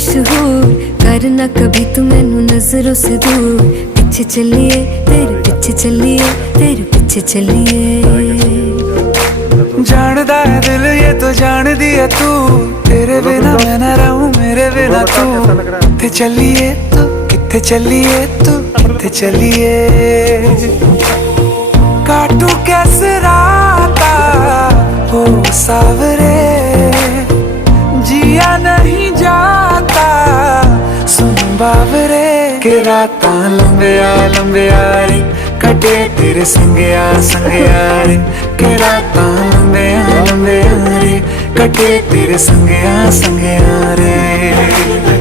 मशहूर, करना कभी तू मैनू नजरों से दूर। पीछे चलिए तेरे पीछे चलिए, तेरे पीछे चलिए। जानदा है दिल ये तो जान दिया तू, तेरे बिना मैं ना रहूं मेरे बिना तू। किथे चलिए तू, किथे चलिए तू, किथे चलिए। काटू कैसे राता हो सावरे, जिया नहीं जाता सुन बावरे। के रातां लंबिया लंबिया रे, कटे तेरे संगया संगया रे। के रातां लंबिया लंबिया रे, कटे तेरे संगया संगया रे।